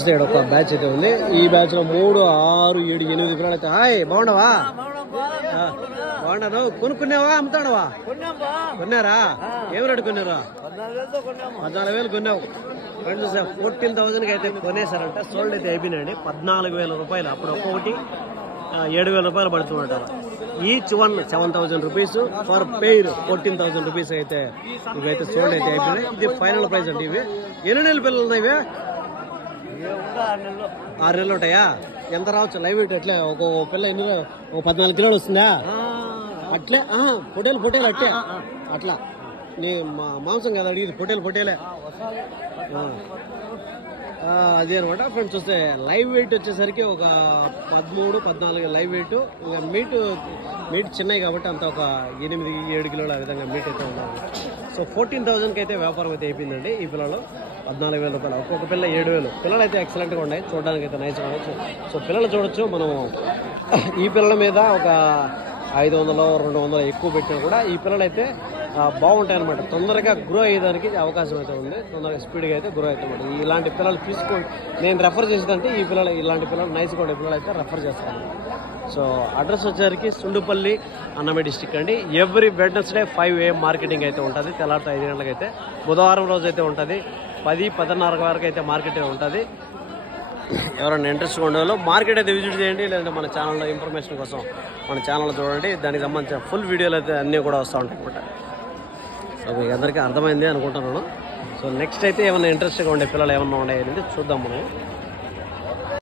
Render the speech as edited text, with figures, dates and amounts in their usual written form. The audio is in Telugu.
ఒక బ్యాచ్ అయితే ఉంది. ఈ బ్యాచ్ లో 3, 6, 7, 8 పిల్లలు అయితే. హాయ్, బాగున్నావా? బాగున్నాను. కొనుక్కున్నావా, అమ్ముతాడవా? కొన్నారా? ఏం రేటు కొన్నారా? 14,000 కొన్నావు. ఫ్రెండ్స్ 14,000 అయితే కొనేసారంట. సోల్డ్ అయితే అయిపోయినాయండి. 14,000 రూపాయలు. అప్పుడు ఒక్కొక్కటి 7,000 రూపాయలు పడుతుంటారు. Each one 7,000 rupees for pair. 14,000 rupees అయితే ఇవైతే సోల్డ్ అయితే అయిపోయినాయి. ఇది ఫైనల్ ప్రైస్ అండి. ఇవి ఎన్ని నెలల పిల్లలు ఉన్నాయి? ఇవే 6 నెలలు ఉంటాయా? ఎంత రావచ్చు లైవ్ వెయిట్? అట్లే ఒక పిల్ల ఎన్ని 14 కిలోలు వస్తుందా? అట్లే పొట్టేలు అట్లే అట్లా. నీ మాంసం కదా అడిగింది, పొట్టేలే. అదే అనమాట ఫ్రెండ్స్. చూస్తే లైవ్ వెయిట్ వచ్చేసరికి ఒక 13, 14 లైవ్ వెయిట్. ఇంకా మీట్ చిన్నవి కాబట్టి అంత ఒక 8, 7 కిలోల ఆ విధంగా మీట్ అయితే ఉన్నారు. సో 14,000కి అయితే వ్యాపారం అయితే అయిపోయిందండి. ఈ పిల్లలు 14,000 రూపాయలు. ఒక్కొక్క పిల్ల 7,000. పిల్లలు అయితే ఎక్సలెంట్గా ఉన్నాయి, చూడడానికి అయితే నైస్గా ఉన్నాయి. సో పిల్లలు చూడొచ్చు మనం. ఈ పిల్లల మీద ఒక 500, 200 ఎక్కువ పెట్టినా కూడా ఈ పిల్లలు అయితే బాగుంటాయి అనమాట. తొందరగా గ్రో అయ్యేదానికి అవకాశం అయితే ఉంది. తొందరగా స్పీడ్గా అయితే గ్రో అవుతాయి. ఇలాంటి పిల్లలు తీసుకోండి. నేను రెఫర్ చేసేదంటే ఈ పిల్లలు, ఇలాంటి పిల్లలు నైస్గా ఉండే పిల్లలు అయితే రెఫర్ చేస్తాను. సో అడ్రస్ వచ్చేసరికి సుండుపల్లి, అన్నమయ్య డిస్టిక్ అండి. ఎవ్రీ వెడ్నెస్డే 5 AM మార్కెటింగ్ అయితే ఉంటుంది. తెల్లారితో 5 గంటలకు అయితే. బుధవారం రోజు అయితే ఉంటుంది. 10, 10:30 వరకు అయితే మార్కెట్ ఉంటుంది. ఎవరైనా ఇంట్రెస్ట్ ఉండేవాళ్ళు మార్కెట్ అయితే విజిట్ చేయండి. లేదంటే మన ఛానల్లో ఇన్ఫర్మేషన్ కోసం మన ఛానల్లో చూడండి. దానికి సంబంధించిన ఫుల్ వీడియోలు అయితే అన్నీ కూడా వస్తూ ఉంటాయి అనమాట. సో మీకు అందరికీ అర్థమైంది అనుకుంటున్నాను. సో నెక్స్ట్ అయితే ఏమైనా ఇంట్రెస్ట్గా ఉండే పిల్లలు ఏమన్నా ఉన్నాయనేది చూద్దాం మనం.